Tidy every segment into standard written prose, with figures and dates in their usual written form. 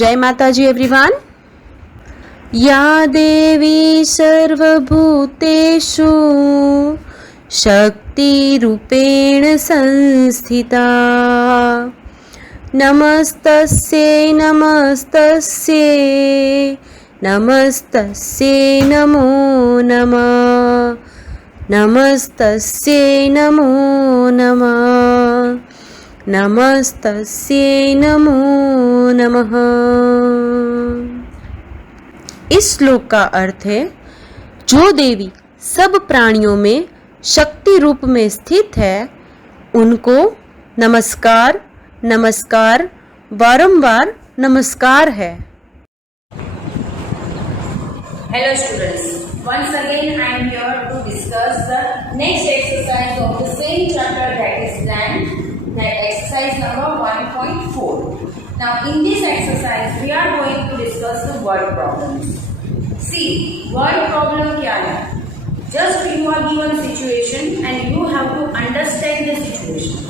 जय माताजी एवरीवन। या देवी सर्वभूतेषु शक्तिरूपेण संस्थिता नमस्तस्यै नमस्तस्यै नमस्तस्यै नमो नमः नमस्तस्यै नमो नमः नमस्तस्यै नमो नमः। इस श्लोक का अर्थ है, जो देवी सब प्राणियों में शक्ति रूप में स्थित है उनको नमस्कार नमस्कार बारंबार नमस्कार है। Hello students, once again I am here to discuss the next exercise of the same chapter, that is that exercise number 1.4. Now in this exercise we are going to discuss the word problems. See, word problem क्या है? Just you are given situation and you have to understand the situation.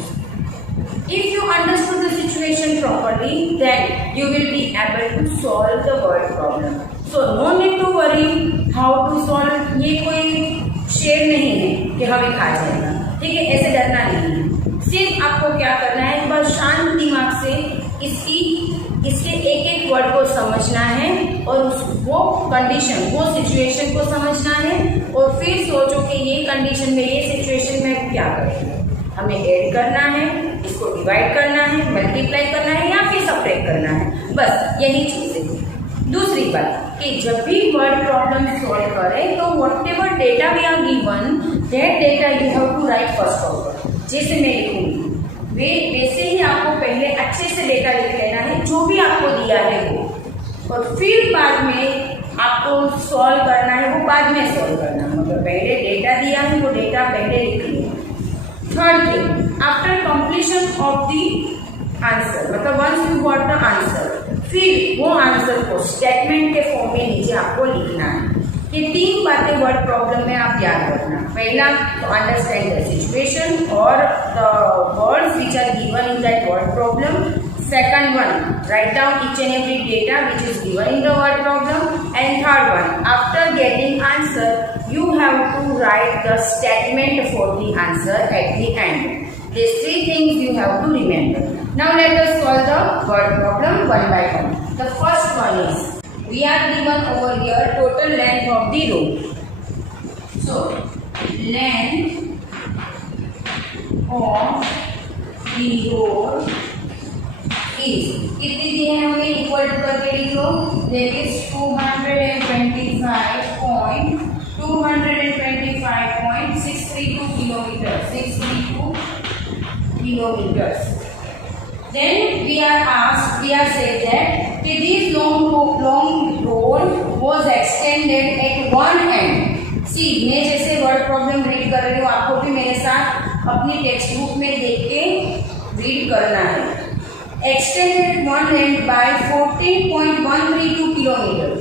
If you understood the situation properly, then you will be able to solve the word problem. So no need to worry how to solve. ये कोई शेर नहीं है कि हमें खा जाएगा, ठीक है? ऐसे डरना नहीं है। सिर्फ आपको क्या करना है, एक बार शांत दिमाग से इसके एक एक वर्ड को समझना है और वो कंडीशन, वो सिचुएशन को समझना है और फिर सोचो कि ये कंडीशन में, ये सिचुएशन में क्या करेंगे। हमें ऐड करना है, इसको डिवाइड करना है, मल्टीप्लाई करना है या फिर सब्ट्रैक्ट करना है, बस यही चीज है। दूसरी बात कि जब भी वर्ड प्रॉब्लम सॉल्व करें तो whatever data we are given, that data you have to write first of all. जैसे मैं लिखूंगी वैसे ही आपको पहले अच्छे से डेटा लिख लेना है जो भी आपको दिया है वो, और फिर बाद में आपको सॉल्व करना है, वो बाद में सॉल्व करना है। मतलब पहले डेटा दिया है वो डेटा पहले लिख लो। Third thing, after completion of the answer, मतलब once you got the answer, फिर वो आंसर को स्टेटमेंट के फॉर्म में नीचे आपको लिखना है। ये तीन बातें वर्ड प्रॉब्लम में आप याद रखना। पहला तो अंडरस्टैंड द सिचुएशन और the words which are given in that word problem. Second one, write down each and every data which is given in the word problem. And third one, after getting answer, you have to write the statement for the answer at the end. These three things you have to remember. Now let us solve the word problem one by one. The first one is, we are given over here total length of the road. So, length of the road is, कितनी दी है हमें, equal to करके लिख लो, that is 225.632 kilometre, 632 kilometers. Then we are said that this long road was extended at one end. See, मैं जैसे word problem read कर रही हूँ, आपको भी मेरे साथ अपनी टेक्स्ट बुक में देख के रीड करना है। Extended one end by 14.132 kilometers.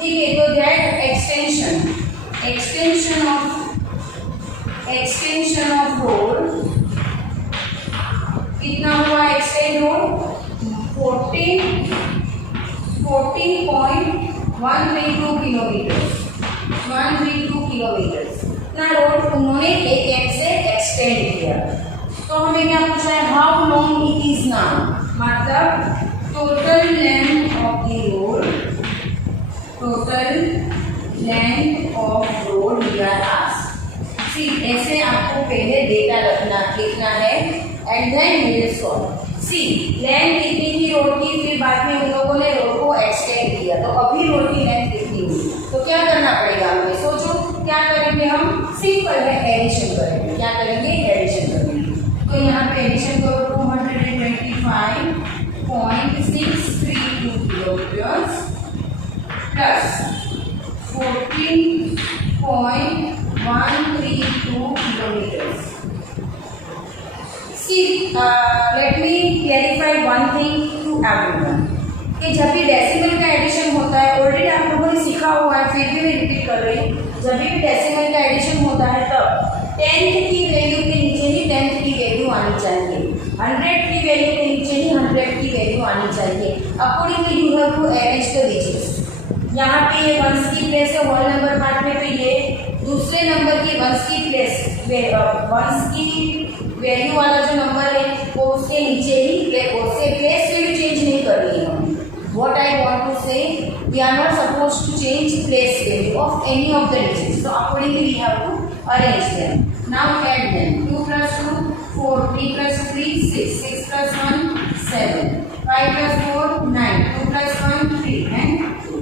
ठीक है, तो that extension of road कितना हुआ? एक्सटेंड रोड 14.132 किलोमीटर ना रोड उन्होंने एक एंड से एक्सटेंड किया। तो हमें क्या पूछा है, how long it is now, मतलब total length of the road we are asked. See, ऐसे आपको पहले डेटा लिखना है and then we will solve. See, length कितनी थी रोड की, फिर बाद में उन लोगों ने रोड को एक्सटेंड किया, तो अभी रोड की लेंथ कितनी हुई, तो क्या करना पड़ेगा हमें? सोचो क्या करेंगे हम? सिंपल है, एडिशन करेंगे। क्या करेंगे? एडिशन करेंगे। तो यहाँ पे एडिशन करो, 225.632 kilometre plus 14.132 kilometre. Let me clarify one thing to everyone कि जब भी डेसिमल का एडिशन होता है, ऑलरेडी आप लोगों ने सीखा हुआ है, फिर भी मैं रिपीट कर रही हूँ, जब भी डेसिमल का एडिशन होता है तब 10th की वैल्यू के नीचे ही 10th की वैल्यू आनी चाहिए, 100 की वैल्यू के नीचे ही 100 100 की वैल्यू आनी चाहिए। Accordingly you have to arrange the digits. यहाँ पे ये वंस की प्लेस है होल नंबर पार्ट में, तो ये दूसरे नंबर की वंस की प्लेस, वंस की वैल्यू वाला जो नंबर है वो उसके नीचे ही उससे प्लेस वैल्यू चेंज नहीं करनी है हमें। What I want to say, we are not supposed to change place value of any of the digits. So accordingly we have to arrange them. Now add them. 2 plus 2, 4. 3 plus 3, 6. 6 plus 1, 7. 5 plus 4, 9. 2 plus 1, 3 and 2.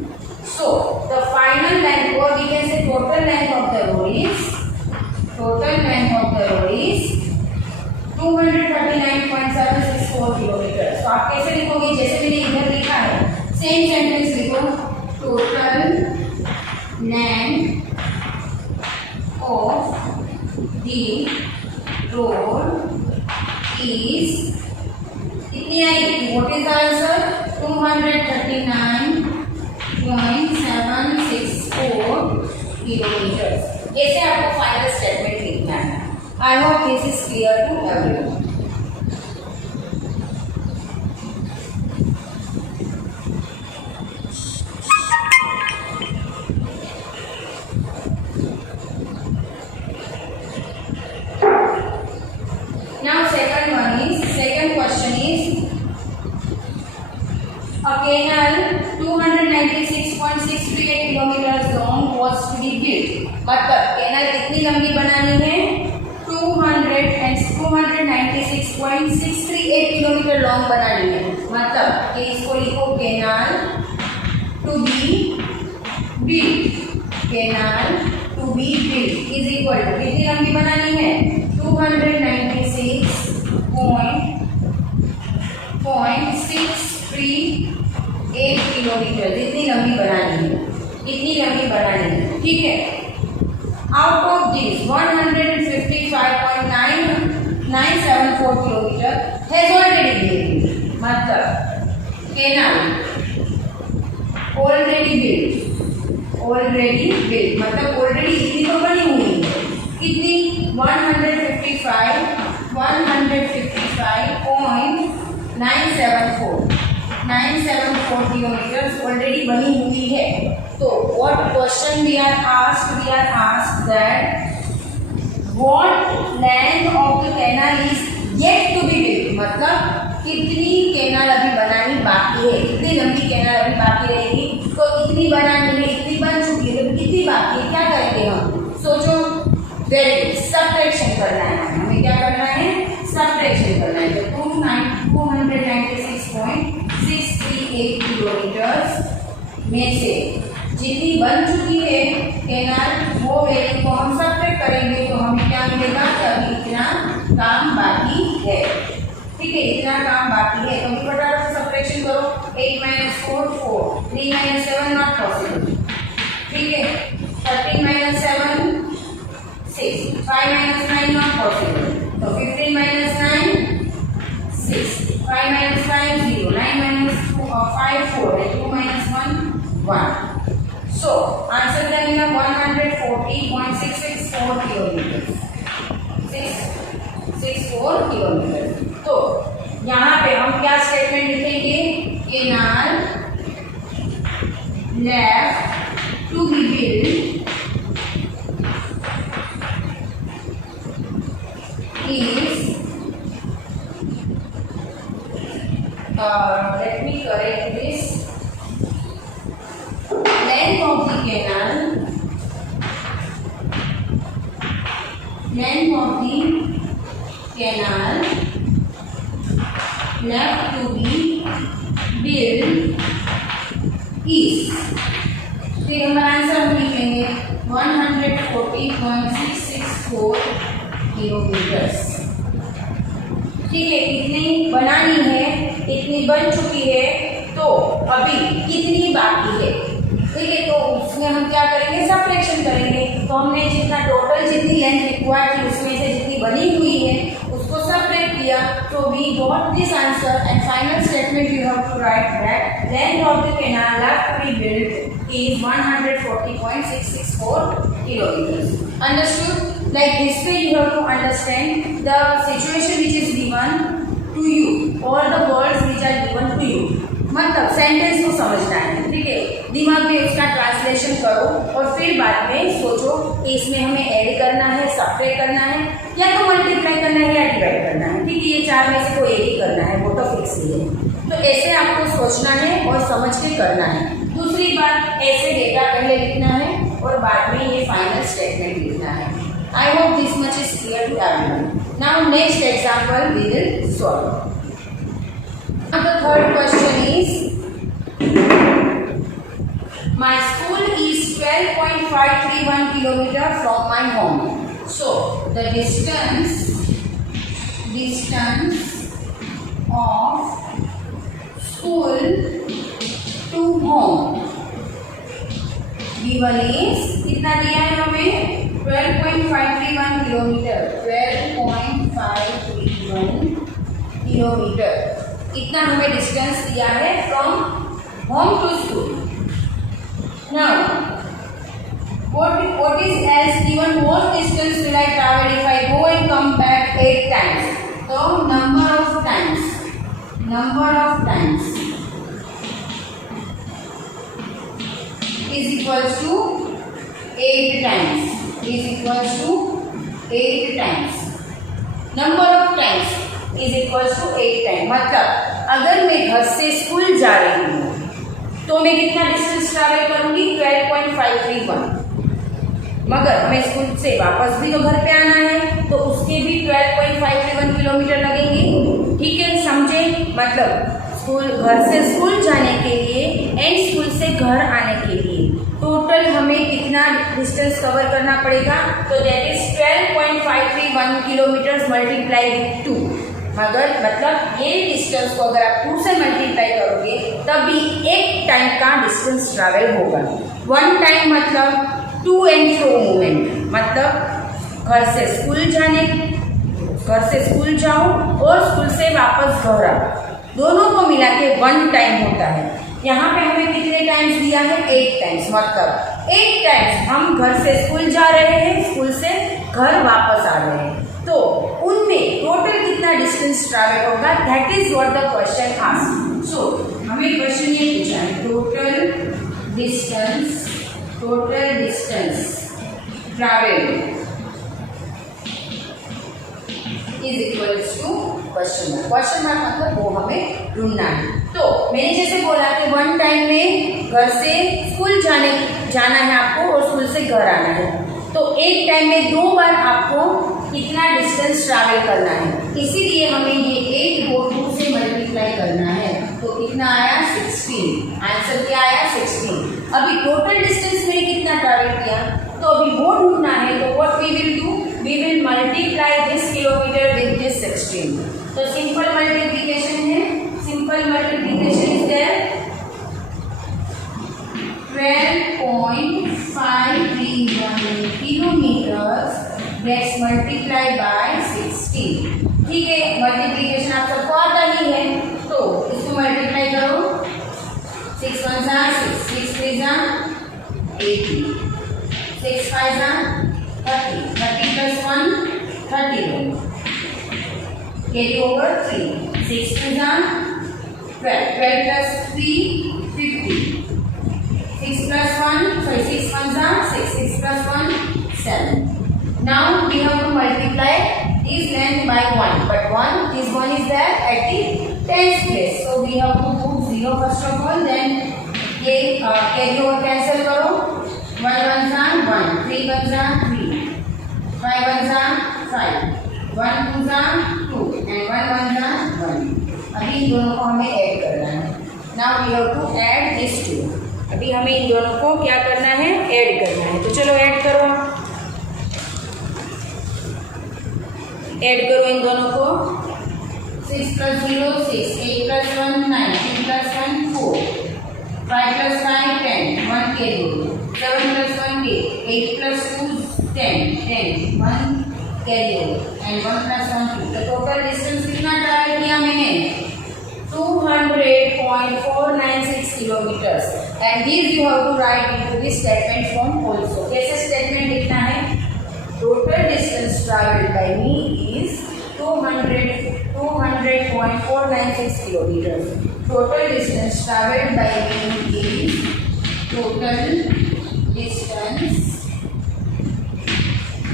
So the final length, or we can say total length of the row is 239.764 kilometre. तो आप कैसे लिखोगे, जैसे मैंने इधर लिखा है same sentence लिखो, total length of the road is कितनी आएगी, what is the answer, 239.764 kilometre. ऐसे आपको फाइनल स्टेटमेंट लिखना है। I hope this is clear to everyone. Now second question is a canal 296.638 kilometers long was to be built। मतलब canal कितनी लंबी बनानी है, 296.638 किलोमीटर लॉन्ग बनानी है। मतलब कि इसको लिखो canal to be built, canal to be built is equal to कितनी लंबी बनानी है, 296.638 किलोमीटर जितनी लंबी बनानी है, इतनी लंबी बनानी है, ठीक है। Out of these 155.974 kilometer has already been built। मतलब कैनाल already built मतलब ऑलरेडी इतनी तो बनी हुई है, कितनी 155.974 किलोमीटर ऑलरेडी बनी हुई है। तो what question we are asked that what length of the canal is yet to be built। मतलब कितनी कैनाल अभी बनानी बाकी है, कितनी लंबी कैनाल अभी बाकी रहेगी, तो इतनी बनानी है, इतनी बन चुकी है, तो कितनी बाकी है, क्या करेंगे हम, सोचो, वेरी गुड, सबट्रैक्शन करना है हमें, क्या करना है, सबट्रैक्शन करना है। तो 296.638 किलोमीटर में से जितनी बन चुकी है कैनाल वो वैल्यू को हम सबट्रैक्ट करेंगे, तो हमें क्या मिलेगा कि अभी इतना काम बाकी है, ठीक है, इतना काम बाकी है। तो फटाफट से सबट्रैक्शन करो, 8 - 4 4, 3 - 7 नॉट पॉसिबल, ठीक है, 13 - 7 6, 5 - 9 नॉट पॉसिबल, तो 15 - 9 6, 5 - 5 0, 9 - 5 4 and 2 - 1 1। So answer then is 140.664 kilometers, 664 kilometre. तो यहाँ पे हम क्या स्टेटमेंट लिखेंगे, canal left to be built is let me correct this, length of the canal left to be built is, फिर हमारा आंसर हम लिखेंगे 140.664 किलोमीटर, ठीक है। कितनी बनानी है, इतनी बन चुकी है, तो अभी कितनी बाकी है, ठीक है। तो उसमें हम क्या करेंगे, सबट्रैक्शन करेंगे। तो हमने जितना टोटल जितनी लेंथ रिक्वायर्ड थी उसमें से जितनी बनी हुई है उसको सबट्रैक्ट किया, तो we got this answer. And final statement you have to write that length of the canal left to be built is 140.664 kilometers। Understood? Like this way you have to understand the situation which is given to you or the words which are given to you. मतलब sentence को समझना है, ठीक है, दिमाग में उसका translation करो और फिर बाद में सोचो कि इसमें हमें ऐड करना है, सब्ट्रैक्ट करना है, या तो मल्टीप्लाई करना है या डिवाइड करना है, ठीक है, ये चार में से कोई एक ही करना है, वो तो फिक्स ही है। तो ऐसे आपको सोचना है और समझ के करना है। दूसरी बात, ऐसे डेटा पहले लिखना है और बाद में ये फाइनल स्टेटमेंट लिखना है। I hope this much is clear to everyone. Now next example we will solve. Now the third question is, my school is 12.531 kilometer from my home. So the distance of school to home given is, कितना दिया है हमें, 12.531 kilometre, 12.531 kilometre, इतना हमें distance दिया है from home to school. Now what is else given, what distance will I travel if I go and come back 8 times? So number of times is equals to 8 times, number of times is equals to 8 times। मतलब अगर मैं घर से school जा रही हूँ तो मैं कितना डिस्टेंस ट्रैवल करूंगी, 12.531, मगर मैं स्कूल से वापस भी तो घर पे आना है तो उसके भी 12.531 किलोमीटर लगेंगे, ठीक है, समझे। मतलब घर से स्कूल जाने के लिए एंड स्कूल से घर आने के लिए टोटल हमें कितना डिस्टेंस कवर करना पड़ेगा, तो that is 12.531 kilometre multiply with 2। मगर मतलब ये डिस्टेंस को अगर आप 2 से मल्टीप्लाई करोगे तभी एक टाइम का डिस्टेंस ट्रैवल होगा। 1 टाइम मतलब टू एंड फ्रो मूवमेंट, मतलब घर से स्कूल जाओ और स्कूल से वापस घर आओ, दोनों को मिला के 1 टाइम होता है। यहाँ पे हमें कितने टाइम्स दिया है, 8 टाइम्स, मतलब 8 टाइम्स हम घर से स्कूल जा रहे हैं, स्कूल से घर वापस आ रहे हैं, तो उनमें टोटल कितना डिस्टेंस ट्रैवल होगा, that is what the question asked. So हमें क्वेश्चन ये पूछा है, total distance travel is equals to question mark, मतलब वो हमें ढूंढना है। तो मैंने जैसे बोला कि 1 टाइम में घर से स्कूल जाना है आपको और स्कूल से घर आना है, तो एक टाइम में 2 बार आपको कितना डिस्टेंस ट्रैवल करना है, इसीलिए हमें ये 8 को 2 से मल्टीप्लाई करना है, तो कितना आया, 16। आंसर क्या आया, 16। अभी टोटल डिस्टेंस में कितना ट्रैवल किया, तो अभी वो ढूंढना है, तो what we will do, we will multiply this kilometre with this 16। तो सिंपल मल्टीप्लिकेशन है, simple multiplication is there, 12.531 kilometre gets multiply by 16, ठीक है। मल्टीप्लिकेशन आप सबको आता ही है, तो इसको मल्टीप्लाई करो, 6 1 6, 6 3 80, 6 5 30, 30 plus 1 31, carry over 3, 6 2 12, 12 plus 3 50, 6 plus 1 sorry 6 1 6, 6 plus 1 7. Now we have to multiply this length by 1, but this one is there at the 10th place, so we have to put 0 first of all, then ये carry over cancel करो, 1 1 1, 3 1 3, 5 1 5, 1 2 2 and 1 1 1। अभी इन दोनों को हमें add करना है। Now we have to add these two। अभी हमें इन दोनों को क्या करना है, ऐड करना है, तो चलो ऐड करो इन दोनों को। 6 plus 0 6, 8 plus 1 9, 3 plus 1 4, 5 plus 5 10, 1 carry over, 7 plus 1 8, 8 plus 2 10, 1 carry over and 1 plus 1 2। तो टोटल डिस्टेंस कितना ट्रैवल किया मैंने, 200.496 kilometers, and these you have to write into the statement form also। कैसे स्टेटमेंट लिखना है, total distance travelled by me is 200.496 496 kilometers. Total distance traveled by me is total distance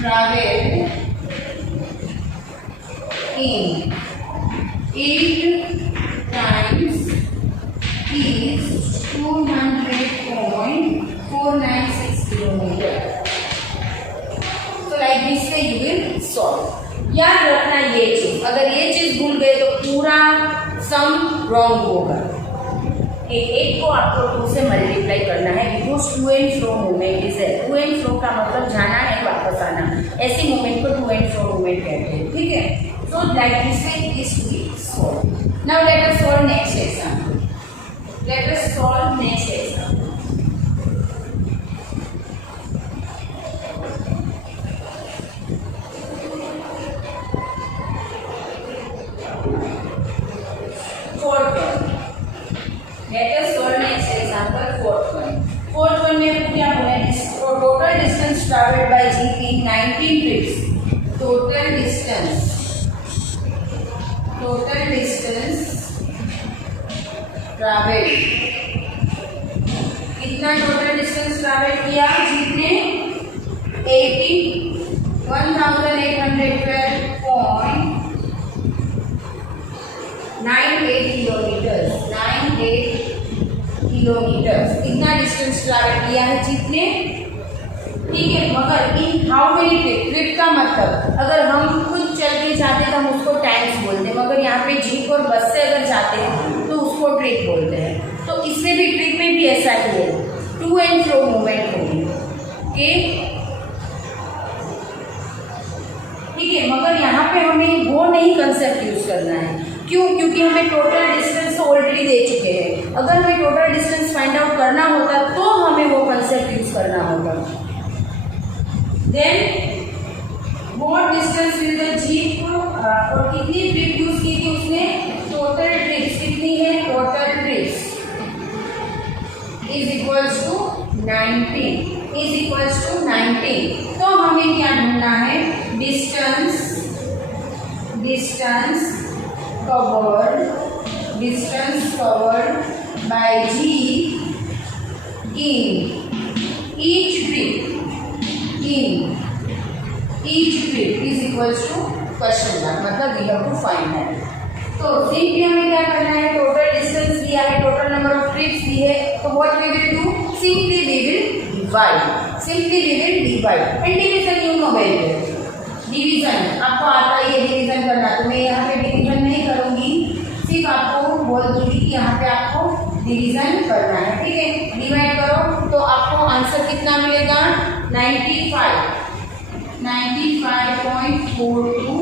traveled in 8 times is 200.496 kilometer. So like this way you will solve. याद रखना ये चीज, अगर ये चीज भूल गए तो पूरा सम रॉन्ग होगा। एक को आपको 2 से मल्टीप्लाई करना है because to and fro movement is है। टू एंड फ्रो का मतलब जाना है वापस आना, ऐसी मूवमेंट को टू एंड फ्रो मूवमेंट कहते हैं, ठीक है। So like this way this will solve. Now let us solve next example. Let us solve next example. Fourth one में क्या बोला है? Total distance traveled by GP 19 trips. Total distance traveled. कितना total distance travel किया jeep ने? 18,812.98 kilometre. 98 kilometre कितना distance travel किया है जीप ने, ठीक है। मगर इन हाउ मेनी ट्रिप का मतलब अगर हम खुद चल के जाते तो हम उसको टाइम्स बोलते हैं, मगर यहाँ पे जीप और बस से अगर जाते हैं तो उसको ट्रिप बोलते हैं। तो इसमें भी ट्रिप में भी ऐसा ही है, टू एंड फ्रो मूवमेंट होगी, ओके, ठीक है। मगर यहाँ पे हमें वो नहीं कंसेप्ट यूज करना है, क्यों? क्योंकि हमें टोटल डिस्टेंस ऑलरेडी दे चुके हैं। अगर हमें टोटल डिस्टेंस फाइंड आउट करना होता तो हमें वो कंसेप्ट यूज करना होगा। Then what distance will the jeep, और कितनी ट्रिप यूज की थी उसने? टोटल ट्रिप्स कितनी है? Total trips is equals to 19 is equals to 19। तो हमें क्या ढूंढना है? Distance covered by G in each trip is equals to question mark, मतलब we have to find that। तो सिंपली हमें क्या करना है? टोटल डिस्टेंस दिया है, टोटल नंबर ऑफ ट्रिप्स दी है, तो what we will do? Simply we will divide and division you know very well. Division आपको आता है, ये डिवीजन करना, तो मैं यहाँ पे डिवीजन नहीं करूँगी, सिर्फ आपको बोल दूंगी कि यहाँ पे आपको डिवीजन करना है, ठीक है। डिवाइड करो तो आपको आंसर कितना मिलेगा? 95.42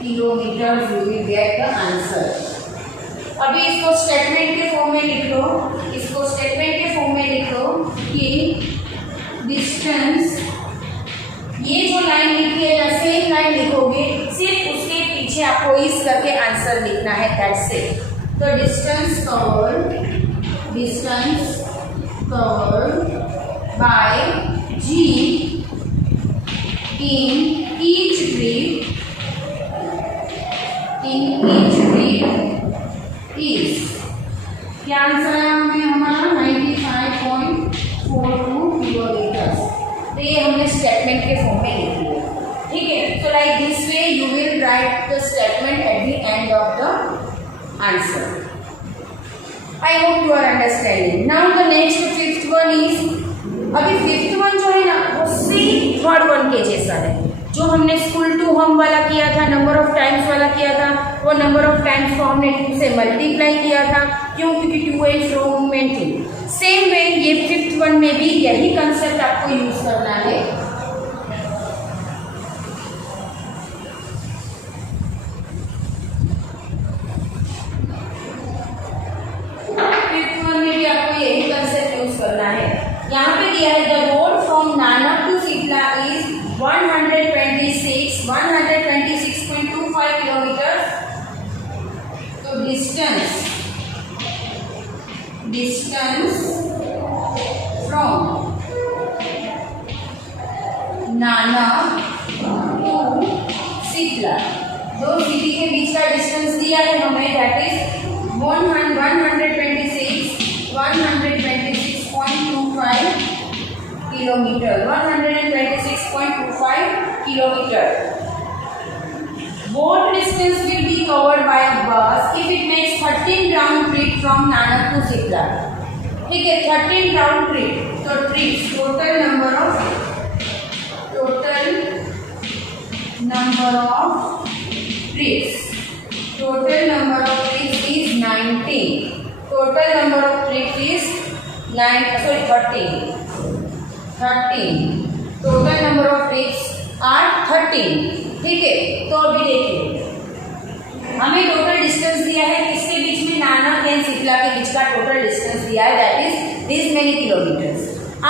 kilometre you will get the answer. अभी इसको स्टेटमेंट के फॉर्म में लिख लो, कि डिस्टेंस, ये जो लाइन लिखी है ना, सेम लाइन लिखोगे, सिर्फ उसके पीछे आपको इस करके आंसर लिखना है, दैट्स इट। तो distance covered by G in each trip is, क्या आंसर है हमें हमारा? 95.42 किलोमीटर। तो ये हमने स्टेटमेंट के फॉर्म में लिख लिया, ठीक है। So like this way you will write the statement at the end of the answer. I hope you are understanding. Now the next fifth one is, अभी फिफ्थ वन जो है ना वो सेम थर्ड वन के जैसा है। जो हमने स्कूल टू होम वाला किया था, नंबर ऑफ टाइम्स वाला किया था, वो नंबर ऑफ टाइम्स को हमने 2 से मल्टीप्लाई किया था, क्यों? क्योंकि टू एंड फ्रो मूवमेंट थी। सेम वे ये फिफ्थ वन में भी यही कंसेप्ट आपको यूज करना है। फिफ्थ वन में भी आपको यही कंसेप्ट यूज करना है। यहाँ पे दिया है the road from Nanak to Sipla is 126.25 kilometre. तो distance from Nanak to Sipla दो सिटी के बीच का डिस्टेंस दिया है हमें, that is 126.25 kilometre, 126.25 kilometre. What distance will be covered by a bus if it makes 13 round trip from Nanak to Sikla? ठीक है, 13 राउंड ट्रिप. तो trips, total number of trips is 19. Total number of trips is 13. Total number of trips are 13. ठीक है, तो अभी देखिए हमें total distance दिया है किसके बीच में, नानक एंड सिप्ला के बीच का टोटल डिस्टेंस दिया है, that is this many kilometres.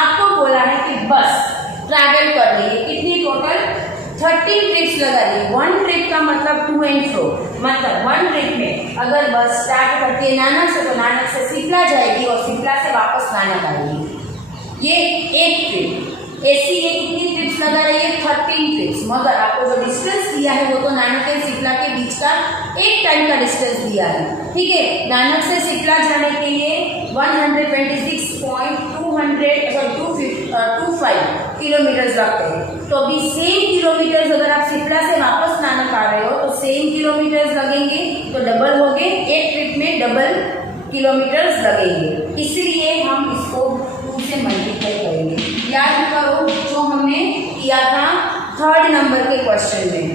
आपको बोला है कि बस ट्रैवल कर रही है कितनी, टोटल 13 ट्रिप्स लगा रही है. वन ट्रिप का मतलब टू एंड फ्रो, मतलब वन ट्रिप में अगर बस स्टार्ट करती है नानक से तो नानक से सिप्ला जाएगी और सिप्ला से वापस नानक आएगी. ये एक ट्रिप. ऐसी ये कितनी ट्रिप्स लगा रही है, 13 ट्रिप्स. मगर आपको जो डिस्टेंस दिया है वो तो नानक एंड सिप्ला के बीच का एक टाइम का डिस्टेंस दिया है. ठीक है, नानक से सिप्ला जाने के लिए 126.25 किलोमीटर्स लगते हैं. तो अभी सेम किलोमीटर्स अगर आप सिप्ला से वापस नानक आ रहे हो तो सेम किलोमीटर्स लगेंगे, तो डबल हो गए. एक ट्रिप में डबल किलोमीटर्स लगेंगे, इसलिए हम इसको 2 से मल्टीप्लाई करेंगे. याद करो जो हमने किया था थर्ड नंबर के क्वेश्चन में.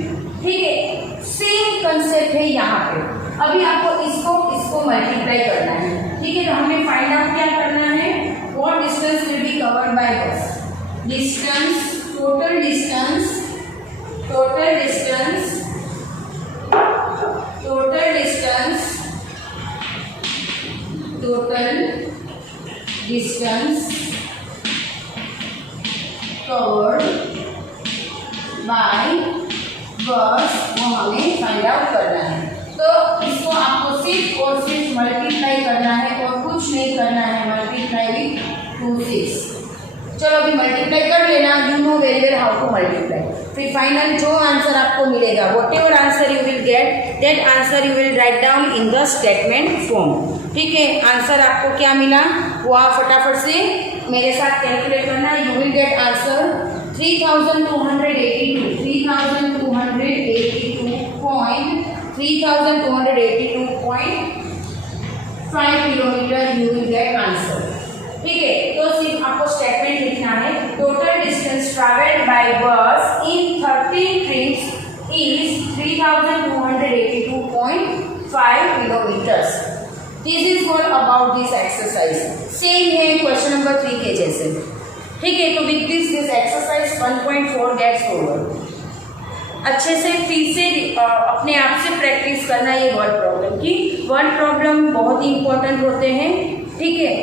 ठीक है, सेम कंसेप्ट है यहाँ पे. अभी आपको इसको मल्टीप्लाई करना है. ठीक है, तो हमें फाइंड आउट क्या करना है, what distance will be covered by bus. Distance, total distance covered by bus, वो हमें फाइंड आउट करना है. तो इसको आपको सिर्फ और सिर्फ मल्टीप्लाई करना है और कुछ नहीं करना है. Multiply with 26. चलो अभी मल्टीप्लाई कर लेना, you know very well how to multiply. फिर फाइनल जो आंसर आपको मिलेगा, what ever answer you will get, that answer you will write down in the statement form. ठीक है, आंसर आपको क्या मिला वो आप फटाफट से मेरे साथ कैलकुलेट करना. You will get answer 3,282.5 kilometre you will get answer. ठीक है, तो सिर्फ आपको स्टेटमेंट लिखना है. Total distance travelled by bus in 13 trips is 3,282.5 kilometres. This is all about this exercise. Same है क्वेश्चन नंबर 3 के जैसे. ठीक है, तो with this exercise 1.4 gets over. अच्छे से फिर से अपने आप से प्रैक्टिस करना ये वर्ड प्रॉब्लम की. वर्ड प्रॉब्लम बहुत ही इंपॉर्टेंट होते हैं. ठीक है,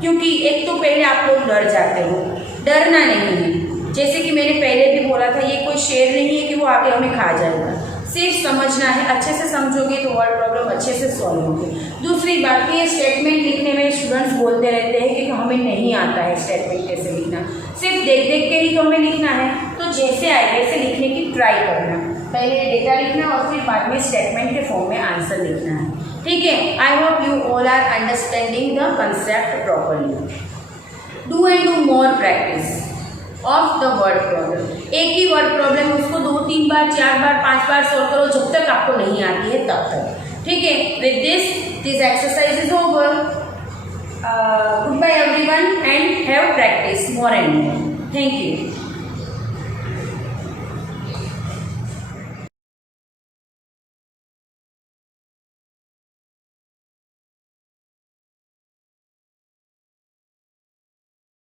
क्योंकि एक तो पहले आप लोग डर जाते हो. डरना नहीं है, जैसे कि मैंने पहले भी बोला था, ये कोई शेर नहीं है कि वो आगे हमें खा जाएगा. सिर्फ समझना है, अच्छे से समझोगे तो वर्ड प्रॉब्लम अच्छे से सॉल्व होगी. दूसरी बात, ये स्टेटमेंट लिखने में स्टूडेंट्स बोलते रहते हैं कि हमें नहीं आता है स्टेटमेंट कैसे लिखना. सिर्फ देख के ही तो हमें लिखना है, तो जैसे आए वैसे लिखने की ट्राई करना. पहले डेटा लिखना और फिर बाद में स्टेटमेंट के फॉर्म में आंसर लिखना है. ठीक है, I hope you all are understanding the concept properly. Do and do more practice of the word problem. एक ही वर्ड प्रॉब्लम उसको 2, 3 बार, 4 बार, 5 बार सॉल्व करो जब तक आपको नहीं आती है तब तक. ठीक है, with this exercise is over. Goodbye everyone and have practice more and more. Thank you.